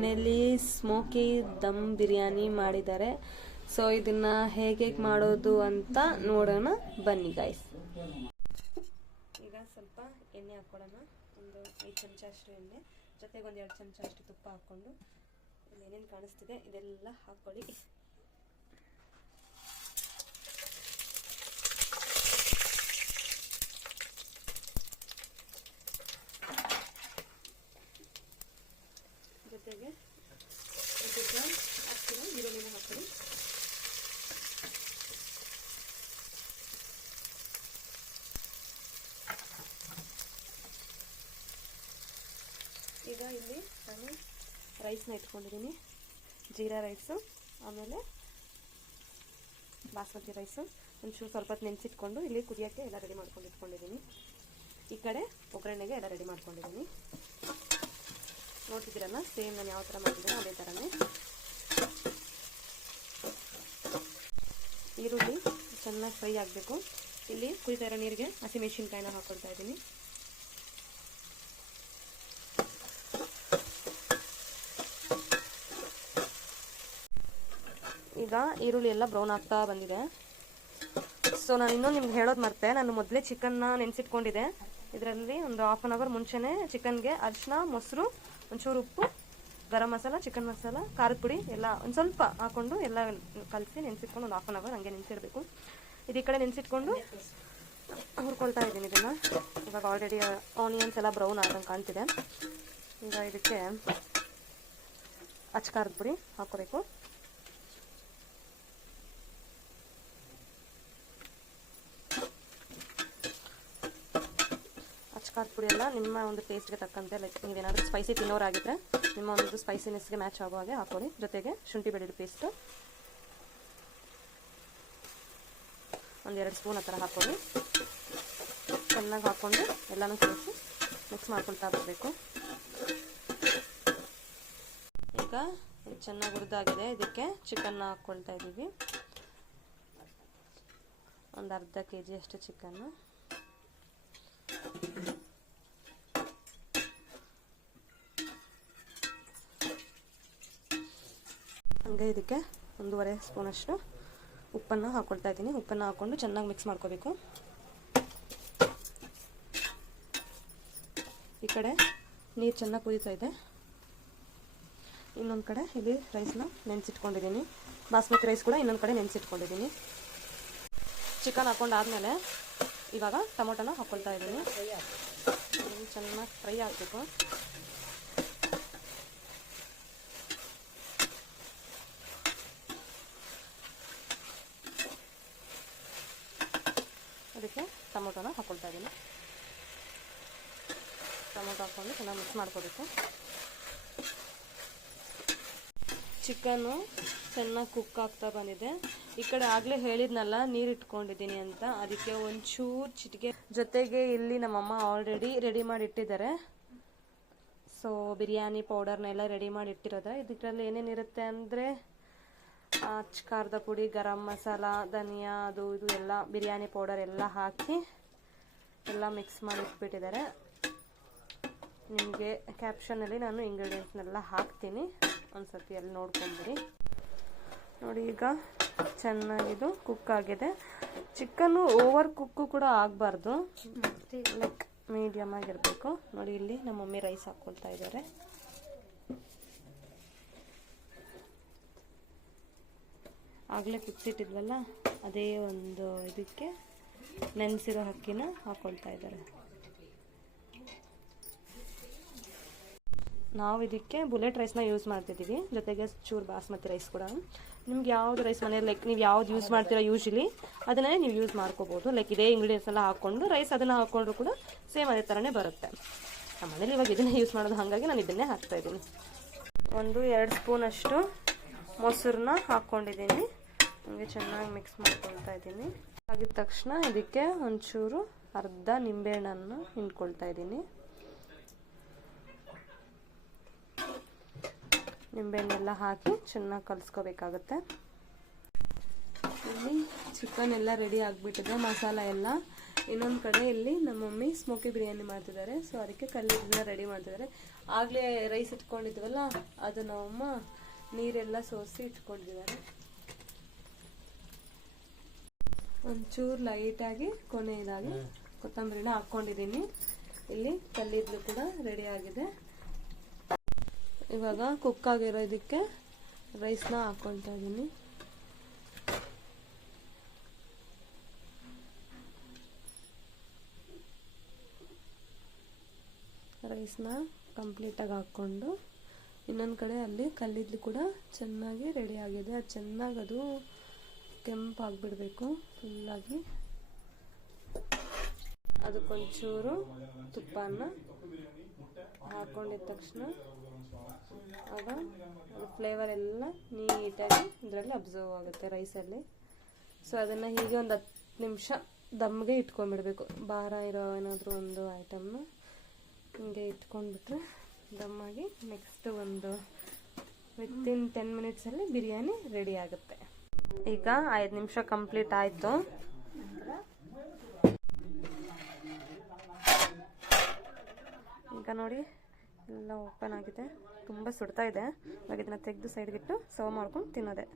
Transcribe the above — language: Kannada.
ಮನೆಯಲ್ಲಿ ಸ್ಮೋಕಿ ದಮ್ ಬಿರಿಯಾನಿ ಮಾಡಿದ್ದಾರೆ. ಸೊ ಇದನ್ನ ಹೇಗೆ ಮಾಡೋದು ಅಂತ ನೋಡೋಣ ಬನ್ನಿ ಗೈಸ್. ಈಗ ಸ್ವಲ್ಪ ಎಣ್ಣೆ ಹಾಕೊಳ್ಳೋಣ. ಒಂದು 5 ಚಮಚ ಅಷ್ಟು ಎಣ್ಣೆ, ಜೊತೆಗೆ ಒಂದು 2 ಚಮಚ ಅಷ್ಟು ತುಪ್ಪ ಹಾಕ್ಕೊಂಡು ಏನೇನು ಕಾಣಿಸ್ತಿದೆ ಇದೆಲ್ಲ ಹಾಕ್ಕೊಳ್ಳಿ. ಜೊತೆಗೆ ಹಾಕ್ತೀರಾ ಈರುಳ್ಳಿನ ಹಾಕೊಳ್ಳಿ. ಈಗ ಇಲ್ಲಿ ನಾನು ರೈಸ್ನ ಇಟ್ಕೊಂಡಿದ್ದೀನಿ. ಜೀರಾ ರೈಸು, ಆಮೇಲೆ ಬಾಸ್ಮತಿ ರೈಸು ಒಂಚೂರು ಸ್ವಲ್ಪ ಹೊತ್ತು ನೆನೆಸಿಟ್ಕೊಂಡು ಇಲ್ಲಿ ಕುದಿಯೋಕ್ಕೆ ಎಲ್ಲ ರೆಡಿ ಮಾಡ್ಕೊಂಡು ಇಟ್ಕೊಂಡಿದ್ದೀನಿ. ಈ ಕಡೆ ಒಗ್ಗರಣೆಗೆ ಎಲ್ಲ ರೆಡಿ ಮಾಡ್ಕೊಂಡಿದ್ದೀನಿ. ನೋಡ್ತಿದ್ದೀರಲ್ಲ, ಸೇಮ್ ನಾನು ಯಾವ ಥರ ಮಾಡಿದ್ದೀನಿ ಅದೇ ಥರನೇ. ಈರುಳ್ಳಿ ಚೆನ್ನಾಗಿ ಫ್ರೈ ಆಗಬೇಕು. ಇಲ್ಲಿ ಕುದಿತಾ ಇರೋ ನೀರಿಗೆ ಹಸಿಮೆಣಸಿನ್ಕಾಯಿನ ಹಾಕ್ಕೊಳ್ತಾ ಇದ್ದೀನಿ. ಈಗ ಈರುಳ್ಳಿ ಎಲ್ಲ ಬ್ರೌನ್ ಆಗ್ತಾ ಬಂದಿದೆ. ಸೊ ನಾನು ಇನ್ನೂ ನಿಮ್ಗೆ ಹೇಳೋದು ಮರ್ತೆ, ನಾನು ಮೊದಲೇ ಚಿಕನ್ನ ನೆನೆಸಿಟ್ಕೊಂಡಿದ್ದೆ. ಇದರಲ್ಲಿ ಒಂದು ಹಾಫ್ ಆನ್ ಅವರ್ ಮುಂಚೆನೇ ಚಿಕನ್ಗೆ ಅರಿಶಿನ, ಮೊಸರು, ಒಂಚೂರು ಉಪ್ಪು, ಗರಂ ಮಸಾಲ, ಚಿಕನ್ ಮಸಾಲ, ಖಾರದ ಪುಡಿ ಎಲ್ಲ ಒಂದು ಸ್ವಲ್ಪ ಹಾಕ್ಕೊಂಡು ಎಲ್ಲ ಕಲಸಿ ನೆನೆಸಿಟ್ಕೊಂಡು ಒಂದು ಹಾಫ್ ಆನ್ ಅವರ್ ಹಂಗೆ ನೆನೆಸಿಡಬೇಕು. ಇದು ಈ ಕಡೆ ನೆನೆಸಿಟ್ಕೊಂಡು ಹುರ್ಕೊಳ್ತಾ ಇದ್ದೀನಿ ಇದನ್ನು. ಇವಾಗ ಆಲ್ರೆಡಿ ಆನಿಯನ್ಸ್ ಎಲ್ಲ ಬ್ರೌನ್ ಆದಂಗೆ ಕಾಣ್ತಿದೆ. ಈಗ ಇದಕ್ಕೆ ಅಚ್ಚ ಖಾರದ ಪುಡಿ ಹಾಕ್ಕೋಬೇಕು. ಖಾರದ ಪುಡಿ ಎಲ್ಲ ನಿಮ್ಮ ಒಂದು ಟೇಸ್ಟ್ಗೆ ತಕ್ಕಂತೆ, ಲೈಕ್ ನೀವೇನಾದರೂ ಸ್ಪೈಸಿ ತಿನ್ನೋರಾಗಿದ್ದರೆ ನಿಮ್ಮ ಒಂದು ಸ್ಪೈಸಿನೆಸ್ಗೆ ಮ್ಯಾಚ್ ಆಗೋ ಹಾಗೆ ಹಾಕೊಳ್ಳಿ. ಜೊತೆಗೆ ಶುಂಠಿ ಬೆಳ್ಳುಳ್ಳಿ ಪೇಸ್ಟು ಒಂದು 2 ಸ್ಪೂನ್ ಆ ಥರ ಹಾಕ್ಕೊಳ್ಳಿ. ಚೆನ್ನಾಗಿ ಹಾಕ್ಕೊಂಡು ಎಲ್ಲನೂ ಸೇರಿಸಿ ಮಿಕ್ಸ್ ಮಾಡ್ಕೊಳ್ತಾ ಬರಬೇಕು. ಈಗ ಚೆನ್ನಾಗಿ ಹುರಿದಾಗಿದೆ. ಇದಕ್ಕೆ ಚಿಕನ್ನ ಹಾಕ್ಕೊಳ್ತಾ ಇದ್ದೀವಿ. ಒಂದು ಅರ್ಧ kg ಅಷ್ಟು ಚಿಕನ್ನು. ಹಂಗೆ ಇದಕ್ಕೆ 1.5 ಸ್ಪೂನಷ್ಟು ಉಪ್ಪನ್ನು ಹಾಕ್ಕೊಳ್ತಾ ಇದ್ದೀನಿ. ಉಪ್ಪನ್ನು ಹಾಕ್ಕೊಂಡು ಚೆನ್ನಾಗಿ ಮಿಕ್ಸ್ ಮಾಡ್ಕೋಬೇಕು. ಈ ಕಡೆ ನೀರು ಚೆನ್ನಾಗಿ ಕುದೀತಾ ಇದೆ. ಇನ್ನೊಂದು ಕಡೆ ಇಲ್ಲಿ ರೈಸ್ನ ನೆನೆಸಿಟ್ಕೊಂಡಿದ್ದೀನಿ. ಬಾಸ್ಮತಿ ರೈಸ್ ಕೂಡ ಇನ್ನೊಂದು ಕಡೆ ನೆನೆಸಿಟ್ಕೊಂಡಿದ್ದೀನಿ. ಚಿಕನ್ ಹಾಕ್ಕೊಂಡಾದ್ಮೇಲೆ ಇವಾಗ ಟೊಮೊಟೊನ ಹಾಕ್ಕೊಳ್ತಾ ಇದ್ದೀನಿ. ಚೆನ್ನಾಗಿ ಫ್ರೈ ಆಗಬೇಕು. ಅದಕ್ಕೆ ಟೊಮೊಟೊನ ಹಾಕ್ಕೊಳ್ತಾ ಇದ್ದೀನಿ. ಟೊಮೊಟೊ ಹಾಕ್ಕೊಂಡು ಚೆನ್ನಾಗಿ ಮಿಕ್ಸ್ ಮಾಡ್ಕೋಬೇಕು. ಚಿಕನ್ನು ಚೆನ್ನಾಗಿ ಕುಕ್ ಆಗ್ತಾ ಬಂದಿದೆ. ಈ ಕಡೆ ಆಗಲೇ ಹೇಳಿದ್ನಲ್ಲ ನೀರು ಇಟ್ಕೊಂಡಿದ್ದೀನಿ ಅಂತ, ಅದಕ್ಕೆ ಒಂಚೂರು ಚಿಟಿಕೆ. ಜೊತೆಗೆ ಇಲ್ಲಿ ನಮ್ಮಮ್ಮ ಆಲ್ರೆಡಿ ರೆಡಿ ಮಾಡಿ ಇಟ್ಟಿದ್ದಾರೆ. ಸೊ ಬಿರಿಯಾನಿ ಪೌಡರ್ನೆಲ್ಲ ರೆಡಿ ಮಾಡಿ ಇಟ್ಟಿರೋದು. ಇದರಲ್ಲಿ ಏನೇನಿರುತ್ತೆ ಅಂದರೆ ಅಚ್ಚ ಖಾರದ ಪುಡಿ, ಗರಂ ಮಸಾಲ, ಧನಿಯಾ, ಅದು ಇದು ಎಲ್ಲ ಬಿರಿಯಾನಿ ಪೌಡರ್ ಎಲ್ಲ ಹಾಕಿ ಎಲ್ಲ ಮಿಕ್ಸ್ ಮಾಡಿ ಇಟ್ಬಿಟ್ಟಿದ್ದಾರೆ. ನಿಮಗೆ ಕ್ಯಾಪ್ಷನಲ್ಲಿ ನಾನು ಇಂಗ್ರೀಡಿಯೆಂಟ್ಸ್ನೆಲ್ಲ ಹಾಕ್ತೀನಿ, ಒಂದ್ಸತಿ ಅಲ್ಲಿ ನೋಡ್ಕೊಂಬಿಡಿ. ನೋಡಿ ಈಗ ಚೆನ್ನಾಗಿದು ಕುಕ್ ಆಗಿದೆ. ಚಿಕನ್ನು ಓವರ್ ಕುಕ್ಕು ಕೂಡ ಆಗಬಾರ್ದು, ಲೈಕ್ ಮೀಡಿಯಮ್ ಆಗಿರಬೇಕು. ನೋಡಿ ಇಲ್ಲಿ ನಮ್ಮ ಮಮ್ಮಿ ರೈಸ್ ಹಾಕ್ಕೊಳ್ತಾ ಇದ್ದಾರೆ. ಆಗಲೇ ಕುದಿಸಿಟ್ಟಿದ್ವಲ್ಲ ಅದೇ ಒಂದು ಇದಕ್ಕೆ ನೆನೆಸಿರೋ ಅಕ್ಕಿನ ಹಾಕ್ಕೊಳ್ತಾ ಇದ್ದಾರೆ. ನಾವು ಇದಕ್ಕೆ ಬುಲೆಟ್ ರೈಸ್ನ ಯೂಸ್ ಮಾಡ್ತಿದ್ದೀವಿ. ಜೊತೆಗೆ ಚೂರು ಬಾಸ್ಮತಿ ರೈಸ್ ಕೂಡ. ನಿಮ್ಗೆ ಯಾವುದು ರೈಸ್ ಮನೇಲಿ ಲೈಕ್ ನೀವು ಯಾವ್ದು ಯೂಸ್ ಮಾಡ್ತೀರಾ ಯೂಶಲಿ ಅದನ್ನೇ ನೀವು ಯೂಸ್ ಮಾಡ್ಕೋಬೋದು. ಲೈಕ್ ಇದೇ ಇಂಗ್ರೀಡಿಯೆಂಟ್ಸ್ ಎಲ್ಲ ಹಾಕ್ಕೊಂಡು ರೈಸ್ ಅದನ್ನು ಹಾಕ್ಕೊಂಡ್ರು ಕೂಡ ಸೇಮ್ ಅದೇ ಥರನೇ ಬರುತ್ತೆ. ನಮ್ಮ ಮನೇಲಿ ಇವಾಗ ಇದನ್ನೇ ಯೂಸ್ ಮಾಡೋದು, ಹಾಗಾಗಿ ನಾನು ಇದನ್ನೇ ಹಾಕ್ತಾಯಿದ್ದೀನಿ. 1-2 ಸ್ಪೂನಷ್ಟು ಮೊಸರನ್ನ ಹಾಕ್ಕೊಂಡಿದ್ದೀನಿ. ಹಂಗೆ ಚೆನ್ನಾಗಿ ಮಿಕ್ಸ್ ಮಾಡ್ಕೊಳ್ತಾ ಇದ್ದೀನಿ. ಆಗಿದ ತಕ್ಷಣ ಇದಕ್ಕೆ ಒಂಚೂರು ಅರ್ಧ ನಿಂಬೆಹಣ್ಣನ್ನು ಹಿಂಡ್ಕೊಳ್ತಾ ಇದ್ದೀನಿ. ನಿಂಬೆಹಣ್ಣೆಲ್ಲ ಹಾಕಿ ಚೆನ್ನಾಗಿ ಕಲಿಸ್ಕೋಬೇಕಾಗುತ್ತೆ. ಇಲ್ಲಿ ಚಿಕನ್ ಎಲ್ಲ ರೆಡಿ ಆಗಿಬಿಟ್ಟಿದೆ, ಮಸಾಲ ಎಲ್ಲ. ಇನ್ನೊಂದು ಕಡೆ ಇಲ್ಲಿ ನಮ್ಮ ಮಮ್ಮಿ ಸ್ಮೋಕಿ ಬಿರಿಯಾನಿ ಮಾಡ್ತಿದ್ದಾರೆ. ಸೊ ಅದಕ್ಕೆ ಕಲ್ಲಿದ್ದನ್ನ ರೆಡಿ ಮಾಡ್ತಿದ್ದಾರೆ. ಆಗಲೇ ರೈಸ್ ಇಟ್ಕೊಂಡಿದ್ವಲ್ಲ, ಅದು ನಮ್ಮಮ್ಮ ನೀರೆಲ್ಲ ಸೋಸಿ ಇಟ್ಕೊಂಡಿದ್ದಾರೆ. ಒಂಚೂರು ಲೈಟಾಗಿ ಕೊನೆಯದಾಗಿ ಕೊತ್ತಂಬರಿನ ಹಾಕ್ಕೊಂಡಿದ್ದೀನಿ. ಇಲ್ಲಿ ಕಲ್ಲಿದ್ಲು ಕೂಡ ರೆಡಿ ಆಗಿದೆ. ಇವಾಗ ಕುಕ್ ಆಗಿರೋದಕ್ಕೆ ರೈಸ್ನ ಹಾಕ್ಕೊಳ್ತಾ ಇದ್ದೀನಿ. ರೈಸ್ನ ಕಂಪ್ಲೀಟಾಗಿ ಹಾಕ್ಕೊಂಡು ಇನ್ನೊಂದು ಕಡೆ ಅಲ್ಲಿ ಕಲ್ಲಿದ್ಲು ಕೂಡ ಚೆನ್ನಾಗಿ ರೆಡಿ ಆಗಿದೆ. ಅದು ಚೆನ್ನಾಗಿ ಅದು ಕೆಂಪಾಗಿಬಿಡಬೇಕು ಫುಲ್ಲಾಗಿ. ಅದಕ್ಕೊಂಚೂರು ತುಪ್ಪನ ಹಾಕ್ಕೊಂಡಿದ್ದ ತಕ್ಷಣ ಆಗ ಫ್ಲೇವರ್ ಎಲ್ಲ ನೀಟಾಗಿ ಇದರಲ್ಲಿ ಅಬ್ಸರ್ವ್ ಆಗುತ್ತೆ ರೈಸಲ್ಲಿ. ಸೊ ಅದನ್ನು ಹೀಗೆ ಒಂದು 10 ನಿಮಿಷ ದಮ್ಗೆ ಇಟ್ಕೊಂಡ್ಬಿಡ್ಬೇಕು. ಭಾರ ಇರೋ ಏನಾದರೂ ಒಂದು ಐಟಮ್ನ ಹಿಂಗೆ ಇಟ್ಕೊಂಡ್ಬಿಟ್ರೆ ದಮ್ಮಾಗಿ ನೆಕ್ಸ್ಟ್ ಒಂದು ವಿತಿನ್ 10 ಮಿನಿಟ್ಸಲ್ಲಿ ಬಿರಿಯಾನಿ ರೆಡಿ ಆಗುತ್ತೆ. ಈಗ 5 ನಿಮಿಷ ಕಂಪ್ಲೀಟ್ ಆಯಿತು. ಈಗ ನೋಡಿ ಎಲ್ಲ ಓಪನ್ ಆಗಿದೆ, ತುಂಬ ಸುಡ್ತಾ ಇದೆ. ಇವಾಗ ಇದನ್ನು ತೆಗೆದು ಸೈಡ್ಗಿಟ್ಟು ಸರ್ವ್ ಮಾಡ್ಕೊಂಡು ತಿನ್ನೋದೆ.